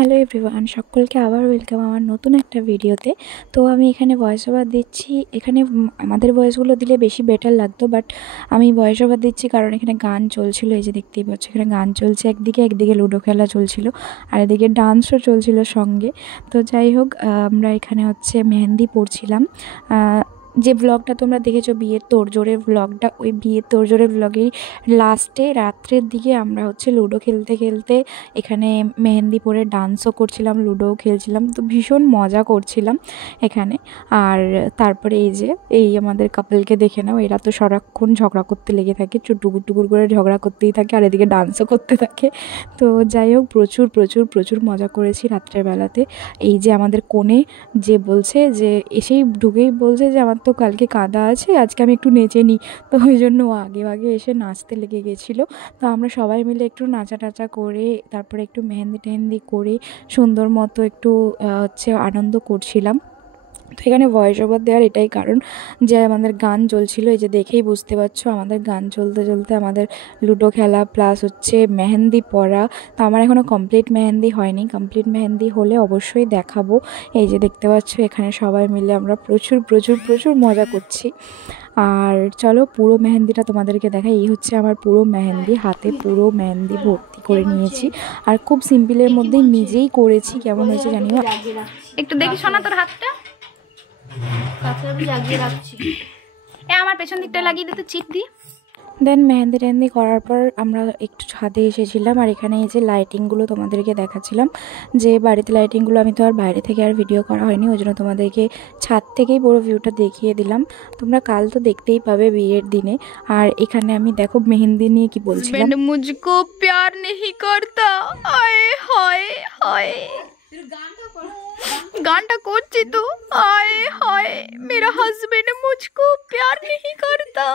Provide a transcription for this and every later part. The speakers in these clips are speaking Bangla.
হ্যালো এভরিওয়ান, সকলকে আবার ওয়েলকাম আমার নতুন একটা ভিডিওতে। তো আমি এখানে ভয়েস ওভার দিচ্ছি। এখানে আমাদের ভয়েসগুলো দিলে বেশি বেটার লাগতো, বাট আমি ভয়েস ওভার দিচ্ছি কারণ এখানে গান চলছিল। এই যে দেখতেই পাচ্ছ, এখানে গান চলছে একদিকে লুডো খেলা চলছিল, আর এদিকে ডান্সও চলছিল সঙ্গে। তো যাই হোক, আমরা এখানে হচ্ছে মেহেন্দি পড়ছিলাম। যে ব্লগটা তোমরা দেখেছো বিয়ের তোড়জোড়ের ব্লগটা, ওই বিয়ের তোড়জোড়ের ব্লগের লাস্টে রাত্রের দিকে আমরা হচ্ছে লুডো খেলতে খেলতে এখানে মেহেন্দি পরে ডান্সও করছিলাম, লুডোও খেলছিলাম। তো ভীষণ মজা করছিলাম এখানে। আর তারপরে এই আমাদের কাপলকে দেখে নাও, এরা তো সারাক্ষণ ঝগড়া করতে লেগে থাকে, টুকুর টুকুর করে ঝগড়া করতেই থাকে, আর এদিকে ডান্সও করতে থাকে। তো যাই হোক, প্রচুর প্রচুর প্রচুর মজা করেছি রাত্রের বেলাতে। এই যে আমাদের কোণে যে বলছে, যে এসেই ঢুকেই বলছে যে আমার তো কালকে কাঁদা আছে, আজকে আমি একটু নেচে নিই। তো ওই জন্য ও আগে আগে এসে নাচতে লেগে গেছিলো। তো আমরা সবাই মিলে একটু নাচা টাচা করে, তারপরে একটু মেহেন্দি টেহেন্দি করে সুন্দর মতো একটু হচ্ছে আনন্দ করছিলাম। তো এখানে ভয়েস ওভার দেওয়ার এটাই কারণ যে আমাদের গান চলছিল। এই যে দেখেই বুঝতে পারছো, আমাদের গান চলতে চলতে আমাদের লুডো খেলা প্লাস হচ্ছে মেহেন্দি পরা। তো আমার এখনও কমপ্লিট মেহেন্দি হয়নি, কমপ্লিট মেহেন্দি হলে অবশ্যই দেখাবো। এই যে দেখতে পাচ্ছ, এখানে সবাই মিলে আমরা প্রচুর প্রচুর প্রচুর মজা করছি। আর চলো পুরো মেহেন্দিটা তোমাদেরকে দেখাই। এই হচ্ছে আমার পুরো মেহেন্দি, হাতে পুরো মেহেন্দি ভর্তি করে নিয়েছি, আর খুব সিম্পলের মধ্যে নিজেই করেছি। কেমন হয়েছে জানিও। একটু দেখি শোনা তোর হাতটা, আমার পেছন দিকটা লাগিয়ে দিতে চিট দি। দেন মেহেন্দি টেহেন্দি করার পর আমরা একটু ছাদে এসেছিলাম, আর এখানে এই যে লাইটিংগুলো তোমাদেরকে দেখাচ্ছিলাম। যে বাড়িতে লাইটিংগুলো আমি তো আর বাইরে থেকে আর ভিডিও করা হয়নি, ওই জন্য তোমাদেরকে ছাদ থেকেই পুরো ভিউটা দেখিয়ে দিলাম। তোমরা কাল তো দেখতেই পাবে বিয়ের দিনে। আর এখানে আমি দেখো মেহেন্দি নিয়ে কি বলছিলাম, মুঝকো প্যার नहीं करता, আয় হায় হায়। গানটা করছি তো, আয় হায় মেরা হাজবেন্ড মুঝকো প্যার नहीं करता।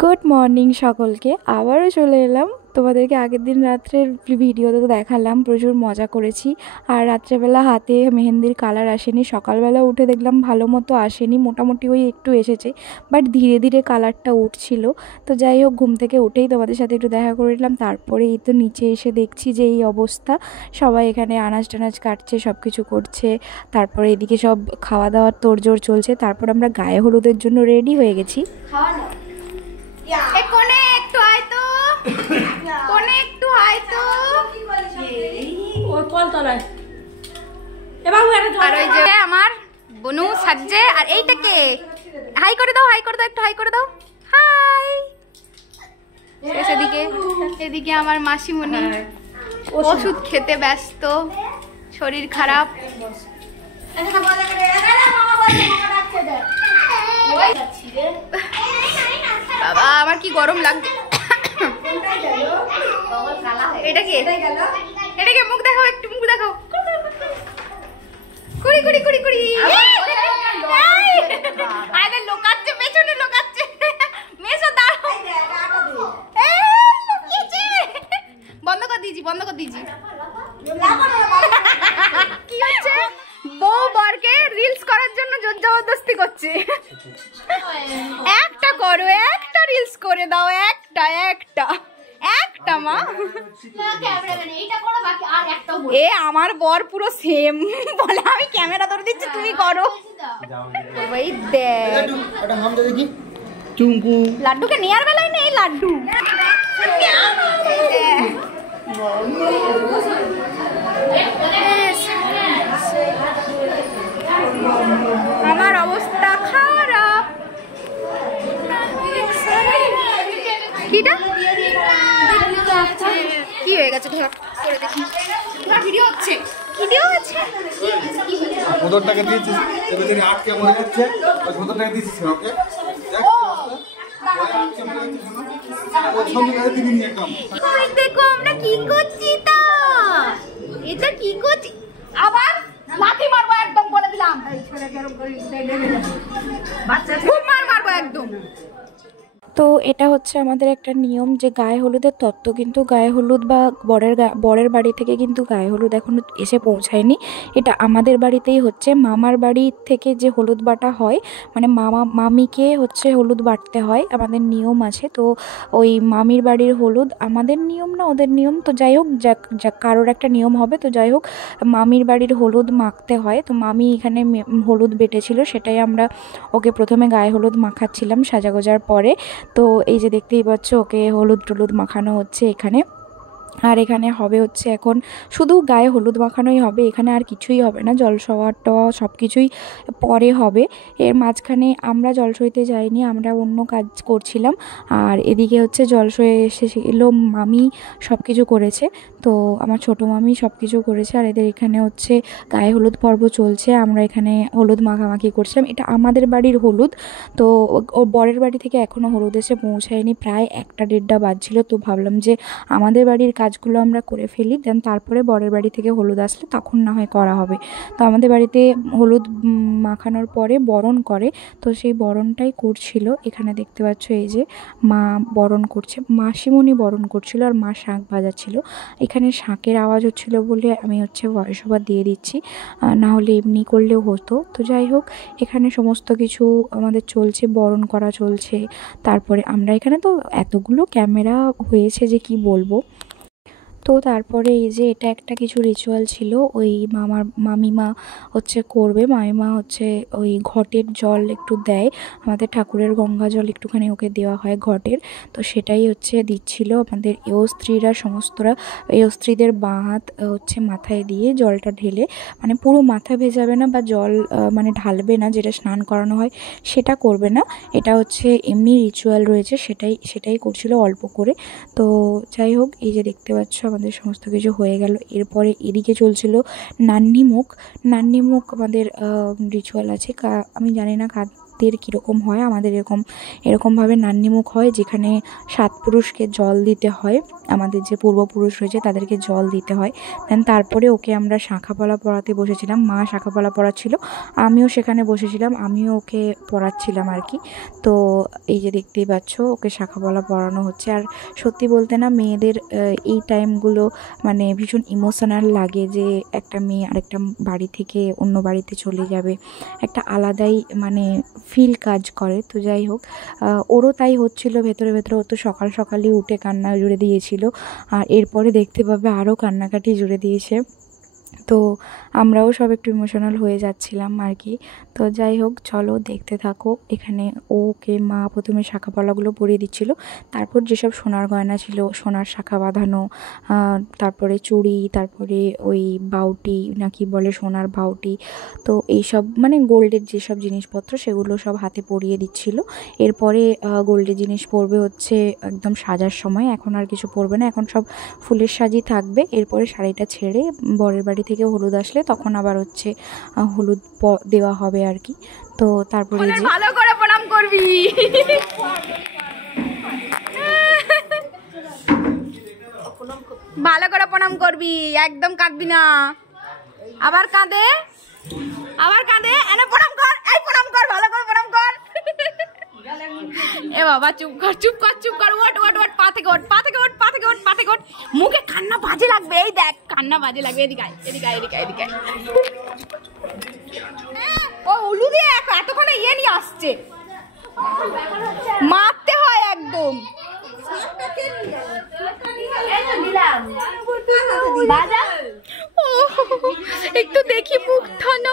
গুড মর্নিং সকলকে, আবারও চলে এলাম। তোমাদেরকে আগের দিন রাত্রের ভিডিওতে তো দেখালাম, প্রচুর মজা করেছি। আর রাত্রেবেলা হাতে মেহেন্দির কালার আসেনি, সকালবেলা উঠে দেখলাম ভালো মতো আসেনি, মোটামুটি ওই একটু এসেছে, বাট ধীরে ধীরে কালারটা উঠছিল। তো যাই হোক, ঘুম থেকে উঠেই তোমাদের সাথে একটু দেখা করে নিলাম। তারপরে এই তো নিচে এসে দেখছি যে এই অবস্থা, সবাই এখানে আনাজ টানাজ কাটছে, সব কিছু করছে। তারপরে এদিকে সব খাওয়া দাওয়ার তোড়জোড় চলছে। তারপর আমরা গায়ে হলুদের জন্য রেডি হয়ে গেছি। কোনে একটু আয় তো, কোনে একটু আয় তো। ওই কলতলায় আর ওই যে আমার বনু সাজছে। আর এইটাকে হাই করে দাও, হাই করে দাও, একটু হাই করে দাও, হাই। এদিকে আমার মাসিমণি ওষুধ খেতে ব্যস্ত, শরীর খারাপ। বাবা আমার কি গরম লাগছে। এটাকে মুখ দেখাও, একটু মুখ দেখাও। কুড়ি কুড়ি কুড়ি কুড়ি আরে লোকাচ্ছে, পেছনে লোকাচ্ছে। মেশো দাঁড়াও, বন্ধ কর দিয়েছি, বন্ধ কর দিয়েছি। কি হচ্ছে, বউ বরকে রিলস করার জন্য জোর জবরদস্তি করছে। একটা করো, একটা রিলস করে দাও, একটা একটা একটা মা। এ আমার বর পুরো সেম বলে, আমি ক্যামেরা ধরে দিচ্ছি, তুমি করো। ওই দেখ লাড্ডুকে নেয়ার বেলায় নেই লাড্ডু। আমার অবস্থা খারাপ। কিটা কি হয়ে গেছে, করে দেখি। ভিডিও হচ্ছে, ভিডিও হচ্ছে। টাকা দিয়েছিস, এবারে আটকে মরে যাচ্ছে, ওই 70 টাকা দিয়েছিস ওকে। দেখো আমরা কি করছি, তা এটা কি করছি। আবার লাথি মারবো একদম, বলে দিলাম। খুব মারবো একদম। তো এটা হচ্ছে আমাদের একটা নিয়ম যে গায়ে হলুদের তত্ত্ব, কিন্তু গায়ে হলুদ বা বরের বাড়ি থেকে কিন্তু গায়ে হলুদ এখনও এসে পৌঁছায়নি। এটা আমাদের বাড়িতেই হচ্ছে। মামার বাড়ি থেকে যে হলুদ বাটা হয়, মানে মামিকে হচ্ছে হলুদ বাটতে হয়, আমাদের নিয়ম আছে। তো ওই মামির বাড়ির হলুদ, আমাদের নিয়ম না ওদের নিয়ম, তো যাই হোক, কারোর একটা নিয়ম হবে। তো যাই হোক, মামির বাড়ির হলুদ মাখতে হয়। তো মামি এখানে হলুদ বেটেছিল, সেটাই আমরা ওকে প্রথমে গায়ে হলুদ মাখাচ্ছিলাম সাজাগোজার পরে। তো এই যে দেখতেই পাচ্ছ, ওকে হলুদ টলুদ মাখানো হচ্ছে এখানে। আর এখানে হবে হচ্ছে এখন শুধু গায়ে হলুদ মাখানোই হবে, এখানে আর কিছুই হবে না। জলসওয়া টওয়া সব কিছুই পরে হবে। এর মাঝখানে আমরা জলসইতে যাইনি, আমরা অন্য কাজ করছিলাম। আর এদিকে হচ্ছে জলসয়ে এসেছিল মামি, সব কিছু করেছে। তো আমার ছোটো মামি সব কিছু করেছে। আর এদের এখানে হচ্ছে গায়ে হলুদ পর্ব চলছে, আমরা এখানে হলুদ মাখামাখি করছিলাম। এটা আমাদের বাড়ির হলুদ। তো ও বরের বাড়ি থেকে এখনও হলুদ এসে পৌঁছায়নি, প্রায় 1টা 1:30 বাজছিল। তো ভাবলাম যে আমাদের বাড়ির কাজগুলো আমরা করে ফেলি, দেন তারপরে বরের বাড়ি থেকে হলুদ আসলে তখন না হয় করা হবে। তো আমাদের বাড়িতে হলুদ মাখানোর পরে বরণ করে, তো সেই বরণটাই করছিল। এখানে দেখতে পাচ্ছ এই যে মা বরণ করছে, মাসিমণি বরণ করছিল, আর মা শাঁখ বাজাচ্ছিল। এখানে শাঁখের আওয়াজ হচ্ছিল বলে আমি হচ্ছে ভয়েস ওভার দিয়ে দিচ্ছি, না হলে এমনি করলেও হতো। তো যাই হোক, এখানে সমস্ত কিছু আমাদের চলছে, বরণ করা চলছে। তারপরে আমরা এখানে তো এতগুলো ক্যামেরা হয়েছে যে কি বলবো। তো তারপরে এই যে এটা একটা কিছু রিচুয়াল ছিল, ওই মামিমা হচ্ছে করবে। মামিমা হচ্ছে ওই ঘটের জল একটু দেয়, আমাদের ঠাকুরের গঙ্গা জল একটুখানি ওকে দেওয়া হয় ঘটের। তো সেটাই হচ্ছে দিচ্ছিল আমাদের স্ত্রীরা, সমস্তরা স্ত্রীদের বাঁ হাত হচ্ছে মাথায় দিয়ে জলটা ঢেলে, মানে পুরো মাথা ভেজাবে না বা জল মানে ঢালবে না, যেটা স্নান করানো হয় সেটা করবে না। এটা হচ্ছে এমনি রিচুয়াল রয়েছে, সেটাই করছিল অল্প করে। তো যাই হোক, এই যে দেখতে পাচ্ছ আমাদের সমস্ত কিছু হয়ে গেল। এরপরে এদিকে চলছিল নান্নিমুখ। আমাদের রিচুয়াল আছে, আমি জানি না কাদের কীরকম হয়, আমাদের এরকমভাবে নান্নিমুখ হয়, যেখানে 7 পুরুষকে জল দিতে হয়, আমাদের যে পূর্বপুরুষ রয়েছে তাদেরকে জল দিতে হয়। দেন তারপরে ওকে আমরা শাঁখাপলা পরাতে বসেছিলাম, মা শাঁখাপলা পরাচ্ছিল, আমিও সেখানে বসেছিলাম, আমিও ওকে পরাচ্ছিলাম আর কি। তো এই যে দেখতেই পাচ্ছ ওকে শাঁখাপলা পরানো হচ্ছে। আর সত্যি বলতে না, মেয়েদের এই টাইমগুলো মানে ভীষণ ইমোশনাল লাগে, যে একটা মেয়ে আরেকটা বাড়ি থেকে অন্য বাড়িতে চলে যাবে, একটা আলাদাই মানে ফিল কাজ করে। তো যাই হোক, ওরও তাই হচ্ছিল ভেতরে ভেতরে। ও তো সকালই উঠে কান্না জুড়ে দিয়েছিল, আর এরপরে দেখতে পাবে আরও কান্নাকাটি জুড়ে দিয়েছে। তো আমরাও সব একটু ইমোশনাল হয়ে যাচ্ছিলাম আর কি। তো যাই হোক, চলো দেখতে থাকো। এখানে ওকে মা প্রথমে শাঁখাপলাগুলো পরিয়ে দিচ্ছিল, তারপর যেসব সোনার গয়না ছিল, সোনার শাঁখা বাঁধানো, তারপরে চুড়ি, তারপরে ওই বাউটি নাকি বলে, সোনার বাউটি, তো এইসব মানে গোল্ডের যেসব জিনিসপত্র সেগুলো সব হাতে পরিয়ে দিচ্ছিল। এরপরে গোল্ডের জিনিস পরবে হচ্ছে একদম সাজার সময়, এখন আর কিছু পরবে না, এখন সব ফুলের সাজই থাকবে। এরপরে শাড়িটা ছেড়ে বরের বাড়ি থেকে হলুদ আসলে তখন আবার হচ্ছে হলুদ দেওয়া হবে আর কি। তো তারপরে যে ভালো করে প্রণাম করবি, ভালো করে প্রণাম করবি, একদম কাঁদবি না। আবার কাঁদে এনে প্রণাম কর, এই প্রণাম কর, ভালো করে প্রণাম কর। এ বাবা চুপ কর, ওট, পা থেকে ওঠ। মুখে কান্না বাজে লাগবে, এই দেখ কান্না বাজে লাগবে। এদিকে ও উলু দিয়ে এতক্ষণে ইয়ে নিয়ে আসছে, মারতে হয় একদম। একটু দেখি মুখখানা,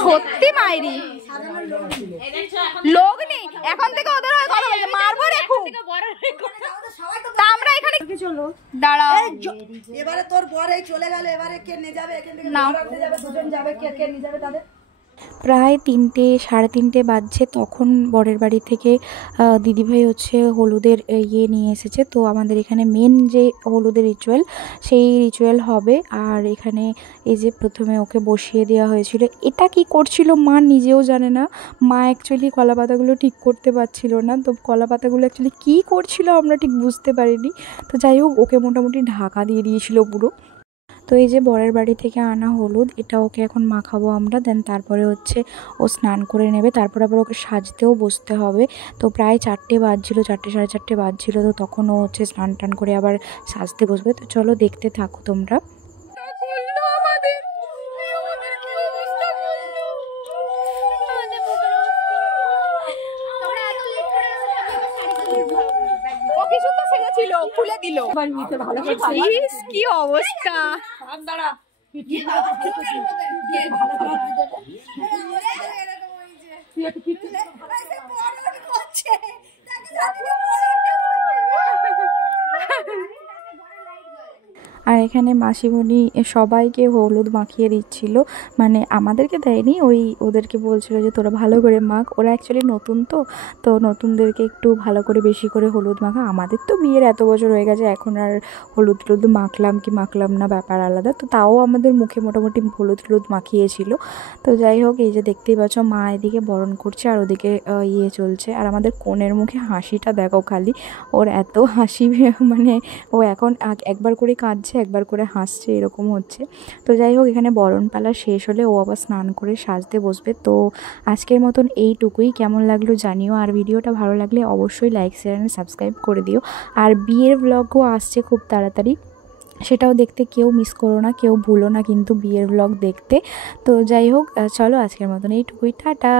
সত্যি মাইরি লোক নেই এখন থেকে, ওদের হয়ে কথা বলছে, মারবো রে খুব। তা আমরা এখানে দাঁড়াও, এবারে তোর বর এই চলে গেল, এবারে কে নিয়ে যাবে এখান থেকে? দুজন যাবে, কে নিয়ে যাবে তাদের? প্রায় 3টে 3:30 বাজছে, তখন বরের বাড়ি থেকে দিদিভাই হচ্ছে হলুদের ইয়ে নিয়ে এসেছে। তো আমাদের এখানে মেন যে হলুদের রিচুয়াল, সেই রিচুয়াল হবে। আর এখানে এই যে প্রথমে ওকে বসিয়ে দেওয়া হয়েছিল। এটা কি করছিল মা নিজেও জানে না। মা অ্যাকচুয়ালি কলা পাতাগুলো ঠিক করতে পারছিল না, তো কলা পাতাগুলো অ্যাকচুয়ালি কী করছিল আমরা ঠিক বুঝতে পারিনি। তো যাই হোক, ওকে মোটামুটি ঢাকা দিয়ে দিয়েছিল পুরো। তো এই যে বরের বাড়ি থেকে আনা হলুদ, এটা ওকে এখন মাখাবো আমরা। দেন তারপরে হচ্ছে ও স্নান করে নেবে, তারপর আবার ওকে সাজতেও বসতে হবে। তো প্রায় 4টে বাজছিলো, 4টে 4:30 বাজছিলো। তো তখন ও হচ্ছে স্নান টান করে আবার সাজতে বসবে। তো চলো দেখতে থাকো তোমরা। খুলে দিল, কি অবস্থা। আর এখানে মাসিমণি সবাইকে হলুদ মাখিয়ে দিচ্ছিল, মানে আমাদেরকে দেয়নি, ওদেরকে বলছিল যে তোরা ভালো করে মাখ। ওরা অ্যাকচুয়ালি নতুন, তো নতুনদেরকে একটু ভালো করে বেশি করে হলুদ মাখা। আমাদের তো বিয়ের এত বছর হয়ে গেছে, এখন আর হলুদ টলুদ মাখলাম কি মাখলাম না ব্যাপার আলাদা। তো তাও আমাদের মুখে মোটামুটি হলুদ টলুদ মাখিয়েছিল। তো যাই হোক, এই যে দেখতেই পাচ্ছ মা এদিকে বরণ করছে আর ওদিকে ইয়ে চলছে। আর আমাদের কনের মুখে হাসিটা দেখো খালি, ওর এত হাসি, মানে ও এখন একবার করে কাঁদছে একবার করে হাসছে, এরকম হচ্ছে। তো যাই হোক, এখানে বরণপালা শেষ হলে ও আবার স্নান করে সাজতে বসবে। তো আজকের মতন এইটুকুই। কেমন লাগলো জানিও, আর ভিডিওটা ভালো লাগলে অবশ্যই লাইক শেয়ার এন্ড সাবস্ক্রাইব করে দিও। আর বিয়ের ব্লগও আসছে খুব তাড়াতাড়ি, সেটাও দেখতে কেউ মিস করো না, কেউ ভুলো না কিন্তু বিয়ের ব্লগ দেখতে। তো যাই হোক, চলো আজকের মতন এইটুকুই, টাটা।